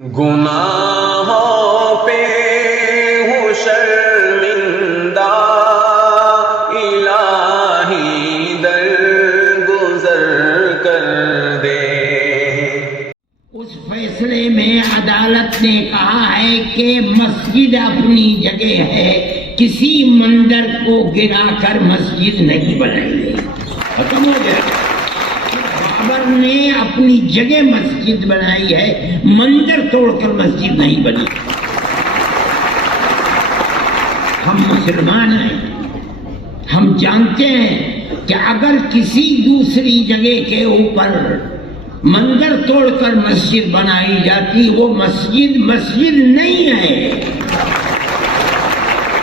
گناہوں پہ ہوں شرمندہ، الہی درگزر کر دے۔ اس فیصلے میں عدالت نے کہا ہے کہ مسجد اپنی جگہ ہے، کسی مندر کو گرا کر مسجد نہیں بنائی گئی۔ ختم ہو گیا۔ بابر نے اپنی جگہ مسجد بنائی ہے، مندر توڑ کر مسجد نہیں بنی۔ ہم مسلمان ہیں، ہم جانتے ہیں کہ اگر کسی دوسری جگہ کے اوپر مندر توڑ کر مسجد بنائی جاتی، وہ مسجد نہیں ہے۔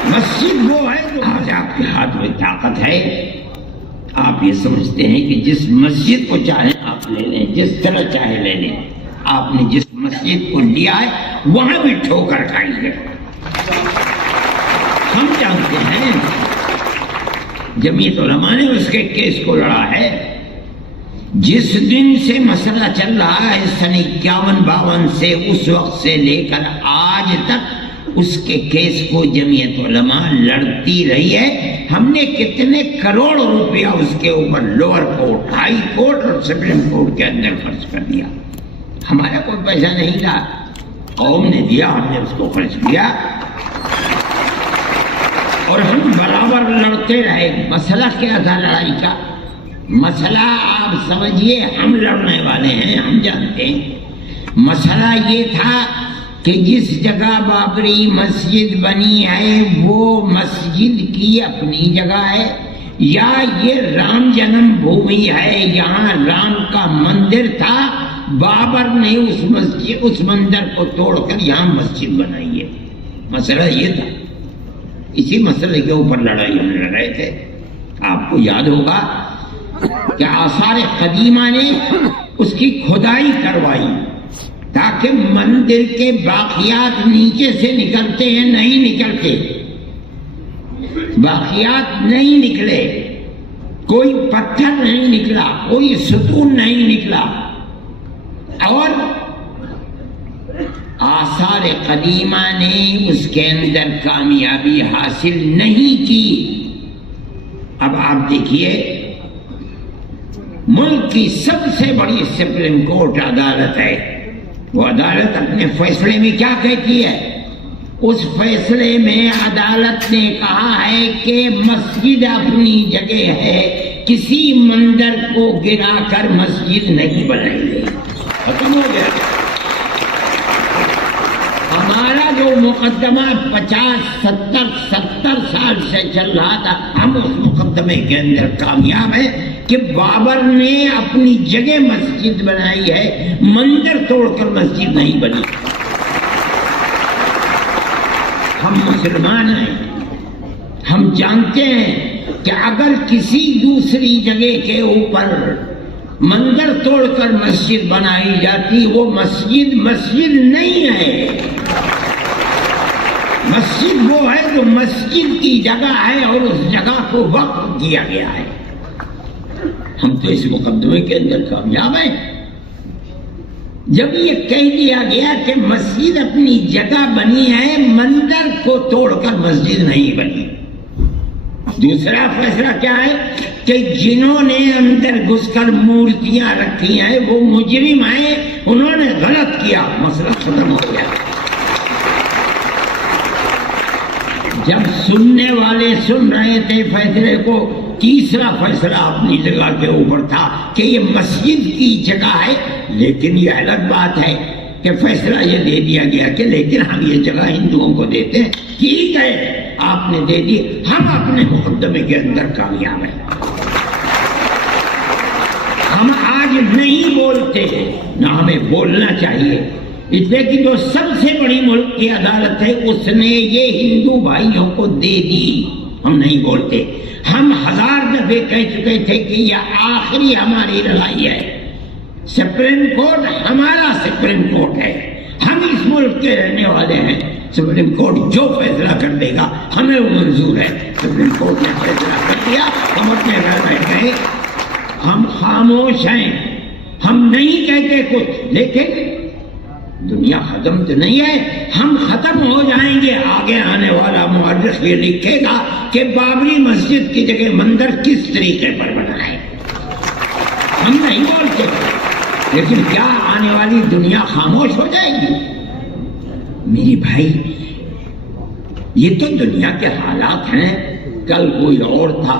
مسجد وہ ہے جو آج آپ کے ہاتھ میں طاقت ہے، آپ یہ سمجھتے ہیں کہ جس مسجد کو چاہیں آپ لے لیں، جس طرح چاہے لے لیں۔ آپ نے جس مسجد کو لیا ہے وہاں بھی ٹھوکر کھائی ہے۔ ہم جانتے ہیں جمعیت علماء نے اس کے کیس کو لڑا ہے۔ جس دن سے مسئلہ چل رہا ہے سن 51-52 سے، اس وقت سے لے کر آج تک اس کے کیس کو جمعیت علماء لڑتی رہی ہے۔ ہم نے کتنے کروڑ روپیہ اس کے اوپر لوور کورٹ، ہائی کورٹ اور سپریم کورٹ کے اندر خرچ کر دیا۔ ہمارا کوئی پیسہ نہیں تھا، قوم نے دیا، ہم نے اس کو خرچ کیا اور ہم برابر لڑتے رہے۔ مسئلہ کیا تھا لڑائی کا؟ مسئلہ آپ سمجھیے، ہم لڑنے والے ہیں، ہم جانتے ہیں۔ مسئلہ یہ تھا کہ جس جگہ بابری مسجد بنی ہے وہ مسجد کی اپنی جگہ ہے، یا یہ رام جنم بھومی ہے، یہاں رام کا مندر تھا، بابر نے اس مندر کو توڑ کر یہاں مسجد بنائی ہے۔ مسئلہ یہ تھا، اسی مسئلے کے اوپر لڑائی ہم لڑ رہے تھے۔ آپ کو یاد ہوگا کہ آثار قدیمہ نے اس کی کھدائی کروائی تاکہ مندر کے باقیات نیچے سے نکلتے ہیں، نہیں نکلتے، باقیات نہیں نکلے، کوئی پتھر نہیں نکلا، کوئی ستون نہیں نکلا، اور آثار قدیمہ نے اس کے اندر کامیابی حاصل نہیں کی۔ اب آپ دیکھیے، ملک کی سب سے بڑی سپریم کورٹ عدالت ہے، وہ عدالت اپنے فیصلے میں کیا کہتی ہے؟ اس فیصلے میں عدالت نے کہا ہے کہ مسجد اپنی جگہ ہے، کسی مندر کو گرا کر مسجد نہیں بنائی گئی۔ ختم ہو گیا۔ ہمارا جو مقدمہ 50-70 سال سے چل رہا تھا، ہم اس مقدمے کے اندر کامیاب ہیں کہ بابر نے اپنی جگہ مسجد بنائی ہے، مندر توڑ کر مسجد نہیں بنی۔ ہم مسلمان ہیں، ہم جانتے ہیں کہ اگر کسی دوسری جگہ کے اوپر مندر توڑ کر مسجد بنائی جاتی، وہ مسجد نہیں ہے۔ مسجد وہ ہے جو مسجد کی جگہ ہے اور اس جگہ کو وقف کیا گیا ہے۔ ہم تو اس مقدمے کے اندر کامیاب ہیں۔ جب یہ کہہ دیا گیا کہ مسجد اپنی جگہ بنی ہے، مندر کو توڑ کر مسجد نہیں بنی۔ دوسرا فیصلہ کیا ہے کہ جنہوں نے اندر گھس کر مورتیاں رکھی ہیں وہ مجرم ہیں، انہوں نے غلط کیا، مسئلہ ختم ہو گیا۔ جب سننے والے سن رہے تھے فیصلے کو، تیسرا فیصلہ اپنی جگہ کے اوپر تھا کہ یہ مسجد کی جگہ ہے، لیکن یہ الگ بات ہے کہ فیصلہ یہ دے دیا گیا کہ لیکن ہم یہ جگہ ہندوؤں کو دیتے ہیں۔ ٹھیک ہے، آپ نے دے دی، ہم اپنے مقدمے کے اندر کامیاب ہیں۔ ہم آج نہیں بولتے، نہ ہمیں بولنا چاہیے، اس لیے کہ جو سب سے بڑی ملک کی عدالت ہے اس نے یہ ہندو بھائیوں کو دے دی۔ ہم نہیں بولتے، ہم 1000 دفعے کہہ چکے تھے کہ یہ آخری ہماری لڑائی ہے۔ سپریم کورٹ ہمارا سپریم کورٹ ہے، ہم اس ملک کے رہنے والے ہیں۔ سپریم کورٹ جو فیصلہ کر دے گا ہمیں وہ منظور ہے۔ سپریم کورٹ نے فیصلہ کر دیا، ہم اپنے گھر بیٹھ گئے، ہم خاموش ہیں، ہم نہیں کہتے کچھ، لیکن دنیا ختم تو نہیں ہے، ہم ختم ہو جائیں گے۔ آگے آنے والا مورخ یہ لکھے گا کہ بابری مسجد کی جگہ مندر کس طریقے پر بنا ہے، ہم نہیں بولتے، لیکن کیا آنے والی دنیا خاموش ہو جائے گی؟ میری بھائی، یہ تو دنیا کے حالات ہیں، کل کوئی اور تھا،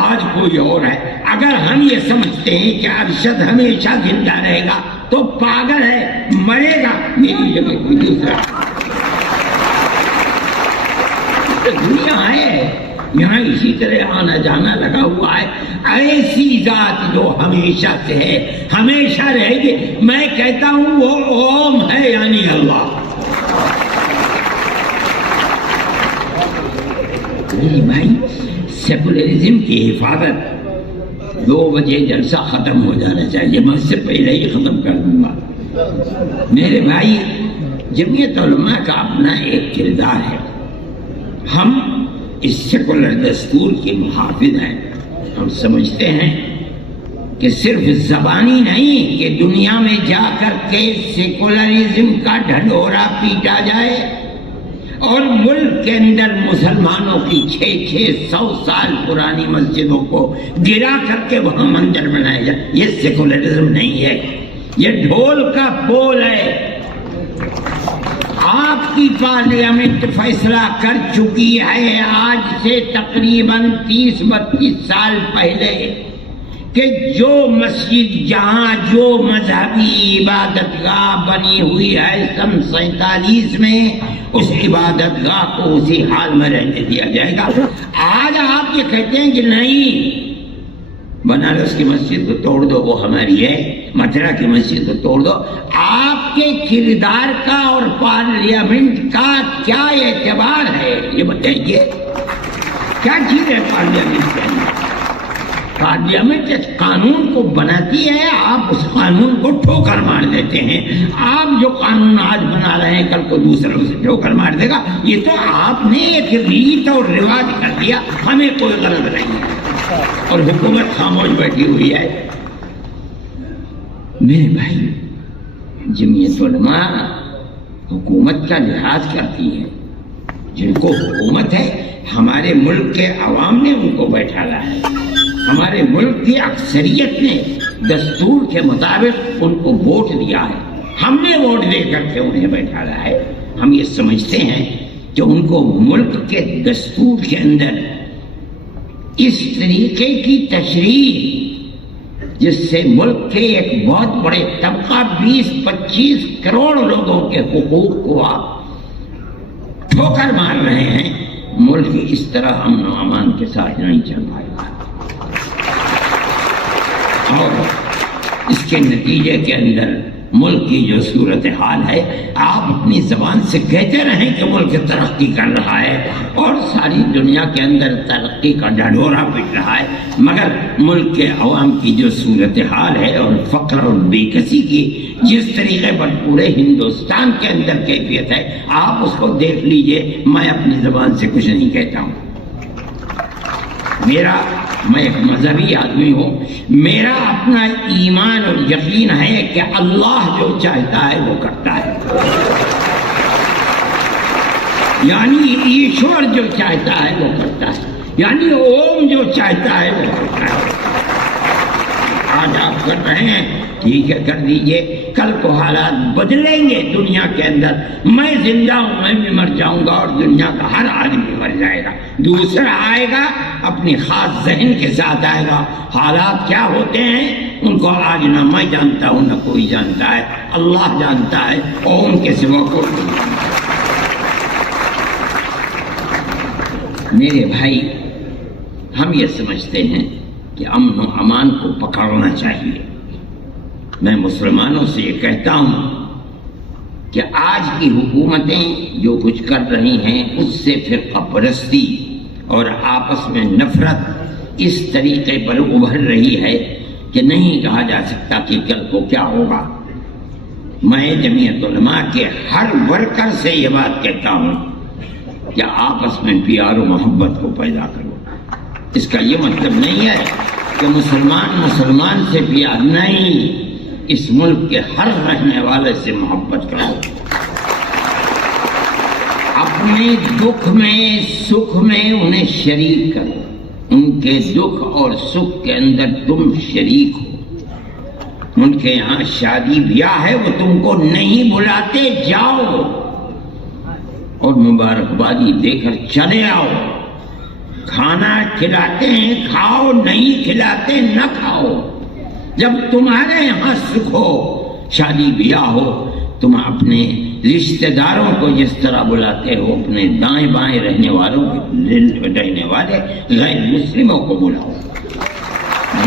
آج کوئی اور ہے۔ اگر ہم یہ سمجھتے ہیں کہ ارشد ہمیشہ زندہ رہے گا تو پاگل ہے، مرے گا، میری جگہ کوئی دوسرا۔ دنیا ہے، یہاں اسی طرح آنا جانا لگا ہوا ہے۔ ایسی ذات جو ہمیشہ سے ہے، ہمیشہ رہے گی۔ میں کہتا ہوں وہ اوم ہے، یعنی اللہ۔ میری بھائی، سیکولرزم کی حفاظت 2 بجے جلسہ ختم ہو جانا چاہیے، میں اس سے پہلے ہی ختم کر دوں گا۔ میرے بھائی، جمعیت علماء کا اپنا ایک کردار ہے۔ ہم اس سیکولر دستور کے محافظ ہیں۔ ہم سمجھتے ہیں کہ صرف زبانی نہیں کہ دنیا میں جا کر کے سیکولرزم کا ڈھنڈورا پیٹا جائے اور ملک کے اندر مسلمانوں کی 600 سال پرانی مسجدوں کو گرا کر کے وہاں مندر بنائے جائے، یہ سیکولرزم نہیں ہے، یہ ڈھول کا بول ہے۔ آپ کی پارلیمنٹ فیصلہ کر چکی ہے آج سے تقریباً 30-32 سال پہلے کہ جو مسجد جہاں جو مذہبی عبادت گاہ بنی ہوئی ہے سن 47 میں، اس عبادت گاہ کو اسی حال میں رہنے دیا جائے گا۔ آج آپ یہ کہتے ہیں کہ نہیں، بنارس کی مسجد کو توڑ دو، وہ ہماری ہے، متھرا کی مسجد کو توڑ دو۔ آپ کے کردار کا اور پارلیمنٹ کا کیا اعتبار ہے یہ بتائیے؟ کیا چیز ہے پارلیمنٹ کے اندر؟ پارلیمنٹ اس قانون کو بناتی ہے، آپ اس قانون کو ٹھوکر مار دیتے ہیں۔ آپ جو قانون آج بنا رہے ہیں کل کو دوسرا اسے ٹھوکر مار دے گا۔ یہ تو آپ نے ایک ریت اور رواج کر دیا، ہمیں کوئی غرض نہیں ہے اور حکومت خاموش بیٹھی ہوئی ہے۔ میرے بھائی، جمعیت علماء حکومت کا لحاظ کرتی ہے۔ جن کو حکومت ہے، ہمارے ملک کے عوام نے ان کو بیٹھالا ہے، ہمارے ملک کی اکثریت نے دستور کے مطابق ان کو ووٹ دیا ہے، ہم نے ووٹ دے کر کے انہیں بیٹھالا ہے۔ ہم یہ سمجھتے ہیں کہ ان کو ملک کے دستور کے اندر اس طریقے کی تشریح جس سے ملک کے ایک بہت بڑے طبقہ 20-25 کروڑ لوگوں کے حقوق کو آپ ٹھوکر مار رہے ہیں، ملک اس طرح امن و امان کے ساتھ نہیں چل پائے گا۔ اور اس کے نتیجے کے اندر ملک کی جو صورتحال ہے، آپ اپنی زبان سے کہتے رہیں کہ ملک ترقی کر رہا ہے اور ساری دنیا کے اندر ترقی کا ڈھنڈورا پٹ رہا ہے، مگر ملک کے عوام کی جو صورتحال ہے اور فقر اور بے کسی کی جس طریقے پر پورے ہندوستان کے اندر کیفیت ہے، آپ اس کو دیکھ لیجئے۔ میں اپنی زبان سے کچھ نہیں کہتا ہوں، میں ایک مذہبی آدمی ہوں، میرا اپنا ایمان اور یقین ہے کہ اللہ جو چاہتا ہے وہ کرتا ہے، یعنی ایشور جو چاہتا ہے وہ کرتا ہے، یعنی اوم جو چاہتا ہے وہ کرتا ہے۔ آج آپ کر رہے ہیں، ٹھیک ہے، کر دیجئے، کل کو حالات بدلیں گے دنیا کے اندر، میں زندہ ہوں، میں بھی مر جاؤں گا اور دنیا کا ہر آدمی مر جائے گا، دوسرا آئے گا اپنی خاص ذہن کے ساتھ آئے گا۔ حالات کیا ہوتے ہیں ان کو آج نہ میں جانتا ہوں نہ کوئی جانتا ہے، اللہ جانتا ہے، اوم کے سوا کوئی نہیں جانتا۔ میرے بھائی، ہم یہ سمجھتے ہیں کہ امن و امان کو پکڑنا چاہیے۔ میں مسلمانوں سے یہ کہتا ہوں کہ آج کی حکومتیں جو کچھ کر رہی ہیں اس سے فرقہ پرستی اور آپس میں نفرت اس طریقے پر ابھر رہی ہے کہ نہیں کہا جا سکتا کہ کل کو کیا ہوگا۔ میں جمعیت علماء کے ہر ورکر سے یہ بات کہتا ہوں کہ آپس میں پیار و محبت کو پیدا کرو۔ اس کا یہ مطلب نہیں ہے کہ مسلمان سے پیار نہیں، اس ملک کے ہر رہنے والے سے محبت کرو، اپنے دکھ میں سکھ میں انہیں شریک کرو، ان کے دکھ اور سکھ کے اندر تم شریک ہو۔ ان کے یہاں شادی بیاہ ہے، وہ تم کو نہیں بلاتے، جاؤ اور مبارکبادی دے کر چلے آؤ۔ کھانا کھلاتے ہیں کھاؤ، نہیں کھلاتے نہ کھاؤ۔ جب تمہارے یہاں سکھ ہو، شادی بیاہ ہو، تم اپنے رشتہ داروں کو جس طرح بلاتے ہو، اپنے دائیں بائیں رہنے والے غیر مسلموں کو بلاؤ۔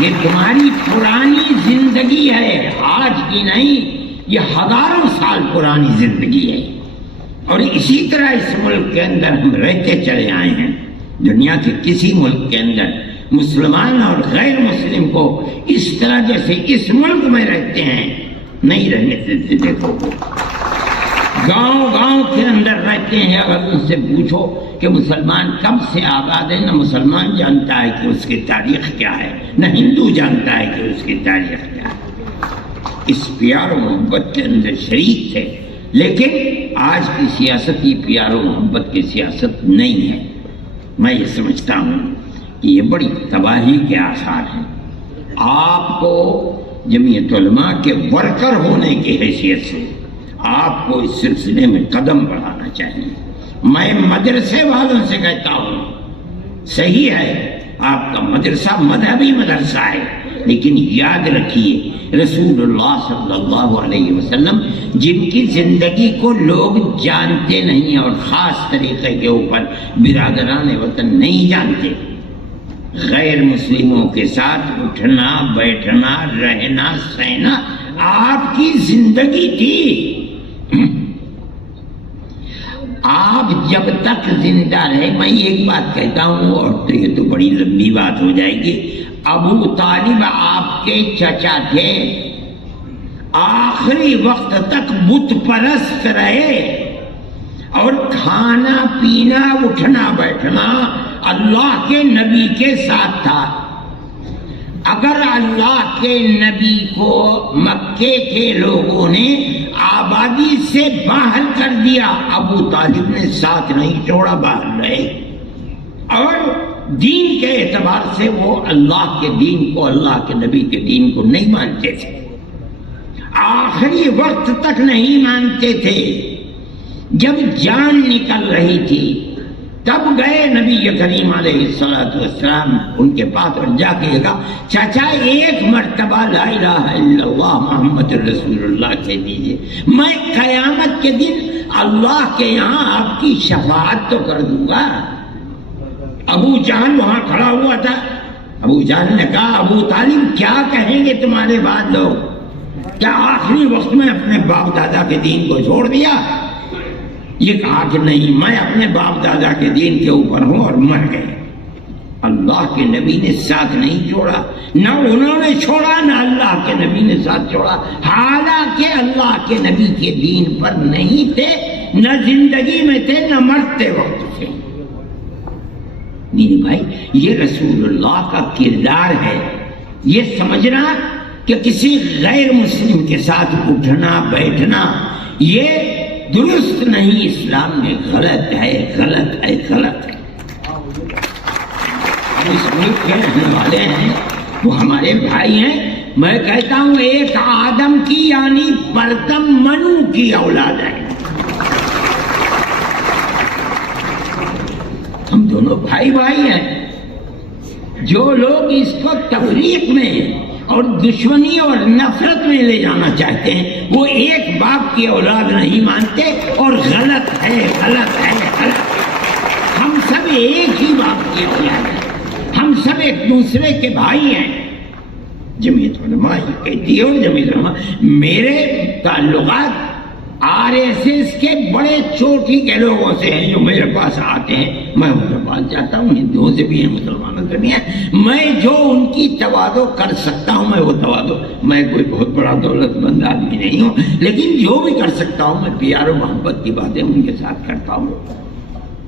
یہ تمہاری پرانی زندگی ہے، آج کی نہیں، یہ ہزاروں سال پرانی زندگی ہے، اور اسی طرح اس ملک کے اندر ہم رہتے چلے آئے ہیں۔ دنیا کے کسی ملک کے اندر مسلمان اور غیر مسلم کو اس طرح جیسے اس ملک میں رہتے ہیں نہیں رہنے دیتے۔ دیکھو گاؤں گاؤں کے اندر رہتے ہیں، اگر ان سے پوچھو کہ مسلمان کب سے آباد ہے، نہ مسلمان جانتا ہے کہ اس کی تاریخ کیا ہے، نہ ہندو جانتا ہے کہ اس کی تاریخ کیا ہے۔ اس پیار و محبت کے اندر شریک تھے، لیکن آج کی سیاست یہ پیار و محبت کی سیاست نہیں ہے۔ میں یہ سمجھتا ہوں کہ یہ بڑی تباہی کے آثار ہیں۔ آپ کو جمعیت علماء کے ورکر ہونے کی حیثیت سے آپ کو اس سلسلے میں قدم بڑھانا چاہیے۔ میں مدرسے والوں سے کہتا ہوں، صحیح ہے آپ کا مدرسہ مذہبی مدرسہ ہے، لیکن یاد رکھیے رسول اللہ صلی اللہ علیہ وسلم جن کی زندگی کو لوگ جانتے نہیں اور خاص طریقے کے اوپر برادران وطن نہیں جانتے، غیر مسلموں کے ساتھ اٹھنا بیٹھنا رہنا سہنا آپ کی زندگی تھی۔ آپ جب تک زندہ رہے، میں ایک بات کہتا ہوں اور تو یہ تو بڑی لمبی بات ہو جائے گی، ابو طالب آپ کے چچا تھے، آخری وقت تک بت پرست رہے، اور کھانا پینا اٹھنا بیٹھنا اللہ کے نبی کے ساتھ تھا۔ اگر اللہ کے نبی کو مکے کے لوگوں نے آبادی سے باہر کر دیا، ابو طالب نے ساتھ نہیں چھوڑا، باہر رہے، اور دین کے اعتبار سے وہ اللہ کے دین کو، اللہ کے نبی کے دین کو نہیں مانتے تھے، آخری وقت تک نہیں مانتے تھے۔ جب جان نکل رہی تھی تب گئے نبی کریم علیہ السلام ان کے پاس اور جا کے کہا، چچا ایک مرتبہ لا الہ الا اللہ محمد رسول اللہ کہہ دیجئے، میں قیامت کے دن اللہ کے یہاں آپ کی شفاعت تو کر دوں گا۔ ابو جہل وہاں کھڑا ہوا تھا، ابو جہل نے کہا، ابو طالب کیا کہیں گے تمہارے بعد لوگ، کیا آخری وقت میں اپنے باپ دادا کے دین کو چھوڑ دیا؟ یہ کہا کہ نہیں، میں اپنے باپ دادا کے دین کے اوپر ہوں، اور مر گئے۔ اللہ کے نبی نے ساتھ نہیں چھوڑا، نہ انہوں نے چھوڑا نہ اللہ کے نبی نے ساتھ چھوڑا، حالانکہ اللہ کے نبی کے دین پر نہیں تھے، نہ زندگی میں تھے نہ مرتے وقت تھے۔ نہیں بھائی، یہ رسول اللہ کا کردار ہے۔ یہ سمجھنا کہ کسی غیر مسلم کے ساتھ اٹھنا بیٹھنا یہ درست نہیں، اسلام میں غلط ہے، غلط ہے، غلط ہے۔ ہم اس ملک کے رہنے والے ہیں، وہ ہمارے بھائی ہیں۔ میں کہتا ہوں ایک آدم کی یعنی پرتم منو کی اولاد ہے، ہم دونوں بھائی بھائی ہیں۔ جو لوگ اس کو تفریق میں اور دشمنی اور نفرت میں لے جانا چاہتے ہیں، وہ ایک باپ کی اولاد نہیں مانتے، اور غلط ہے، غلط ہے، غلط ہے۔ ہم سب ایک ہی باپ کی اولاد ہیں، ہم سب ایک دوسرے کے بھائی ہیں۔ جمعیت علماء یہ کہتی ہے، اور جمعیت علماء میرے تعلقات RSS کے بڑے چوٹی کے لوگوں سے ہیں جو میرے پاس آتے ہیں، میں ان کے پاس جاتا ہوں، ہندوؤں سے بھی ہیں، مسلمانوں سے بھی ہیں، میں جو ان کی تواضع کر سکتا ہوں میں وہ تواضع، میں کوئی بہت بڑا دولت مند آدمی نہیں ہوں، لیکن جو بھی کر سکتا ہوں میں پیار و محبت کی باتیں ان کے ساتھ کرتا ہوں۔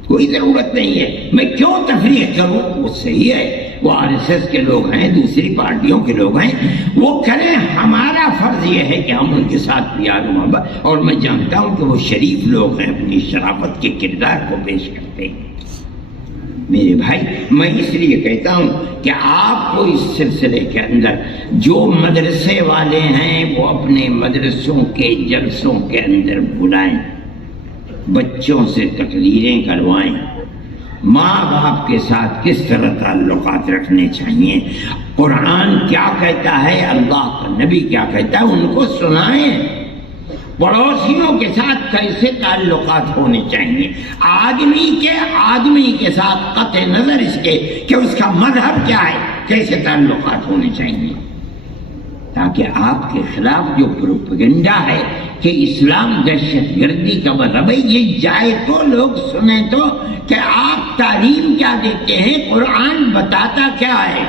کوئی ضرورت نہیں ہے، میں کیوں تفریق کروں؟ وہ صحیح ہے، وہ RSS کے لوگ ہیں، دوسری پارٹیوں کے لوگ ہیں، وہ کریں، ہمارا فرض یہ ہے کہ ہم ان کے ساتھ پیار و محبت، اور میں جانتا ہوں کہ وہ شریف لوگ ہیں، اپنی شرافت کے کردار کو پیش کرتے ہیں۔ میرے بھائی، میں اس لیے کہتا ہوں کہ آپ کو اس سلسلے کے اندر جو مدرسے والے ہیں وہ اپنے مدرسوں کے جلسوں کے اندر بلائیں، بچوں سے تقریریں کروائیں، ماں باپ کے ساتھ کس طرح تعلقات رکھنے چاہیے، قرآن کیا کہتا ہے، اللہ کا نبی کیا کہتا ہے، ان کو سنائیں، پڑوسیوں کے ساتھ کیسے تعلقات ہونے چاہیے، آدمی کے ساتھ قطع نظر اس کے کہ اس کا مذہب کیا ہے، کیسے تعلقات ہونے چاہیے، تاکہ آپ کے خلاف جو پروپیگنڈا ہے کہ اسلام دہشت گردی کا مذہب ہے، یہ جائے تو لوگ سنیں تو کہ آپ تعلیم کیا دیتے ہیں، قرآن بتاتا کیا ہے۔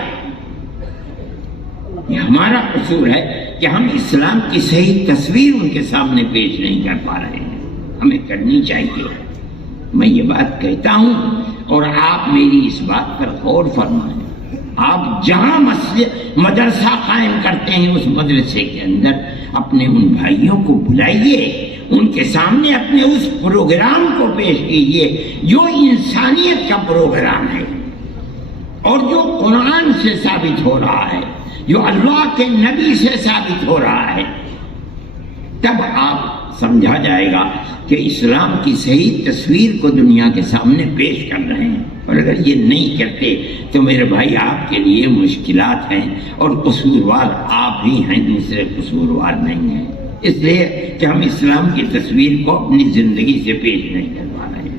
یہ ہمارا قصور ہے کہ ہم اسلام کی صحیح تصویر ان کے سامنے پیش نہیں کر پا رہے ہیں، ہمیں کرنی چاہیے۔ میں یہ بات کہتا ہوں اور آپ میری اس بات پر غور فرمائیں، آپ جہاں مدرسہ قائم کرتے ہیں اس مدرسے کے اندر اپنے ان بھائیوں کو بلائیے، ان کے سامنے اپنے اس پروگرام کو پیش کیجیے جو انسانیت کا پروگرام ہے اور جو قرآن سے ثابت ہو رہا ہے، جو اللہ کے نبی سے ثابت ہو رہا ہے، تب آپ سمجھا جائے گا کہ اسلام کی صحیح تصویر کو دنیا کے سامنے پیش کر رہے ہیں۔ اور اگر یہ نہیں کرتے تو میرے بھائی آپ کے لیے مشکلات ہیں، اور قصوروار آپ ہی ہیں، دوسرے قصوروار نہیں ہیں، اس لیے کہ ہم اسلام کی تصویر کو اپنی زندگی سے پیش نہیں کر پا رہے ہیں۔